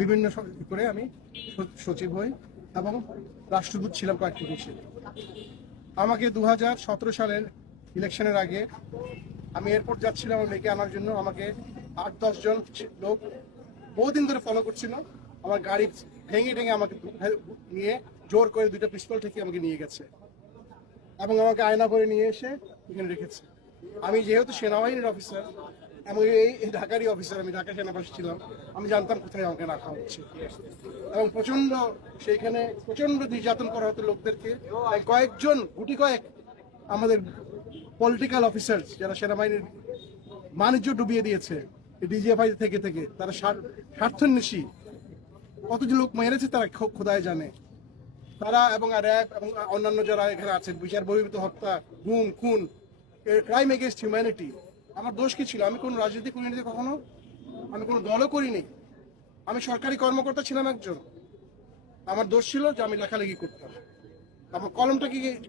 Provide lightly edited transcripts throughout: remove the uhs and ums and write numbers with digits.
বিভিন্ন করে আমি সচিব হই এবং রাষ্ট্রদূত ছিলাম কয়েকটি দেশে। আমাকে 2017 সালের ইলেকশনের আগে আমি এয়ারপোর্ট যাচ্ছিলাম আমার মেয়েকে আনার জন্য। আমাকে 8-10 জন লোক বহুদিন ধরে ফলো করছিল। আমার গাড়ি ভেঙে আমাকে নিয়ে জোর করে 2টা পিস্তল থেকে আমাকে নিয়ে গেছে এবং আমাকে আয়না করে নিয়ে এসে এখানে রেখেছে। আমি যেহেতু সেনাবাহিনীর অফিসার এবং এই ঢাকারই অফিসার, আমি ঢাকা সেনাবাসী ছিলাম, আমি জানতাম কোথায় আমাকে রাখা হচ্ছে এবং সেইখানে প্রচন্ড নির্যাতন করা হতো লোকদেরকে। কয়েকজন গুটি কয়েক আমাদের পলিটিক্যাল অফিসার যারা সেনাবাহিনীর বাণিজ্য ডুবিয়ে দিয়েছে ডিজিএফআই থেকে তারা স্বার্থান্বেষী কত যে লোক মেরেছে তারা খোদায় জানে। তারা এবং র্যাব এবং অন্যান্য যারা এখানে আছেন, বিচার বহির্ভূত হত্যা, গুম, খুন, ক্রাইম এগেইনস্ট হিউম্যানিটি। আমার দোষ কি ছিল? আমি কোনো রাজনীতি করিনি কখনো, আমি কোনো দলও করিনি, আমি সরকারি কর্মকর্তা ছিলাম একজন। আমার দোষ ছিল যে আমি লেখালেখি করতাম। আমার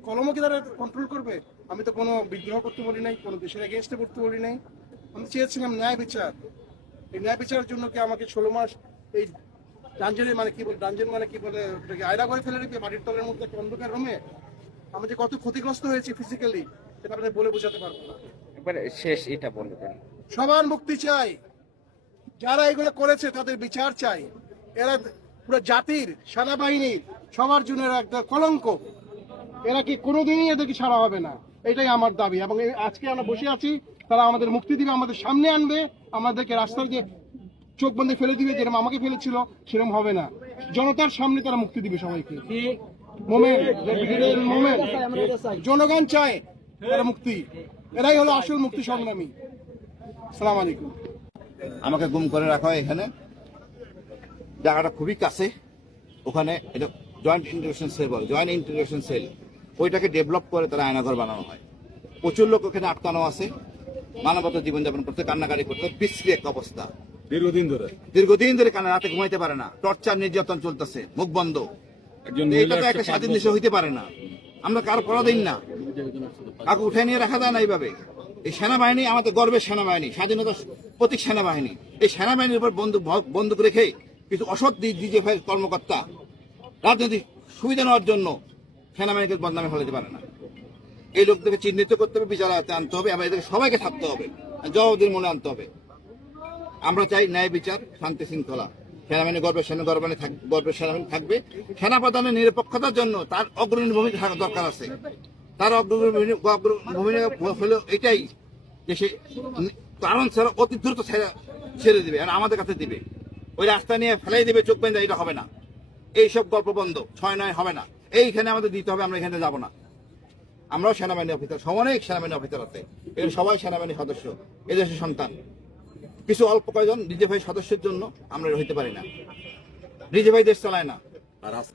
কলমও কি তারা কন্ট্রোল করবে? আমি তো কোনো বিদ্রোহ করতে বলি নাই, কোনো দেশের এগেইনস্টে করতে বলি নাই। আমি চেয়েছিলাম ন্যায় বিচার। এই ন্যায় বিচারের জন্য কি আমাকে 16 মাস এই ডাঞ্জেনের ডাঞ্জেন মানে কি বলে আয়না করে ফেলে রেখে মাটির তলের মধ্যে একটা অন্ধকার রুমে আমি যে কত ক্ষতিগ্রস্ত হয়েছি ফিজিক্যালি সেটা আপনাদের বলে বোঝাতে পারবো না। একবার শেষ এটা বলবেন। সবার মুক্তি চাই, যারা এগুলো করেছে তাদের বিচার চাই। এরা পুরো জাতির, সেনাবাহিনীর সবার জন্য এরা একটা কলঙ্ক। এরা কি কোনোদিনই এদেরকে ছাড়া হবে না, এটাই আমার দাবি। এবং আজকে আমরা বসে আছি, তারা আমাদের মুক্তি দিবে, আমাদের সামনে আনবে, আমাদেরকে রাস্তার যে চোখ বন্ধে ফেলে দিবে, যেরকম আমাকে ফেলেছিল সেরকম হবে না। জনতার সামনে তারা মুক্তি দিবে সবাইকে। জনগণ চায় তারা মুক্তি, এরাই হলো আসল মুক্তি সংগ্রামী। আসসালামু আলাইকুম। আমাকে গুম করে রাখা হয় এখানে, জায়গাটা খুবই কাছে। ওখানে এটা জয়েন্ট ইন্টিগ্রেশন সেল বলে, জয়েন্ট ইন্টিগ্রেশন সেল, ওইটাকে ডেভেলপ করে তারা আয়নাঘর বানানো হয়। প্রচুর লোক ওখানে আটকানো আছে, মানবতা জীবনযাপন করতে, কান্নাকারি করতে, বিশ্রী এক অবস্থা। দীর্ঘদিন ধরে কানে রাতে ঘুমাইতে পারে না, টর্চার নির্যাতন চলতেছে, মুখ বন্ধ। এটা তো একটা স্বাধীন দেশে হইতে পারে না। আমরা কারো করা দিন না, কাউকে উঠে নিয়ে রাখা যায় না এইভাবে। এই সেনাবাহিনী আমাদের গর্বের সেনাবাহিনী, স্বাধীনতার প্রতীক সেনাবাহিনী। এই সেনাবাহিনীর উপর বন্দুক রেখে কিছু অসৎ ডিজিএফআই কর্মকর্তা রাজনৈতিক সুবিধা নেওয়ার জন্য সেনাবাহিনীকে বদনামে ফেলাতে পারে না। এই লোকদেরকে চিহ্নিত করতে হবে, বিচার আনতে হবে এবং এদেরকে সবাইকে থাকতে হবে, জবাবদিহির মনে আনতে হবে। আমরা চাই ন্যায় বিচার, শান্তি শৃঙ্খলা। সেনাবাহিনী গর্বের সেনাবাহিনী থাকবে। সেনাপ্রধানের নিরপেক্ষতার জন্য তার অগ্রণী ভূমিকা থাকা দরকার আছে। তার ভূমিকা হলো এটাই যে সে কারণ ছাড়া অতি দ্রুত ছেড়ে দিবে আর আমাদের কাছে দিবে, ওই রাস্তা নিয়ে ফেলাই দিবে, চোখ বেঁধে। এটা হবে না, এইসব গল্প বন্ধ, 6-9 হবে না। এইখানে আমাদের দিতে হবে, আমরা এখানে যাবো না। আমরাও সেনাবাহিনী অফিসার, অনেক সেনাবাহিনী অফিসার আছে, এর সবাই সেনাবাহিনীর সদস্য, এদেশের সন্তান। কিছু অল্প কয়েকজন ডিজিএফআই সদস্যের জন্য আমরা হইতে পারি না। ডিজিএফআই দেশ চালায় না।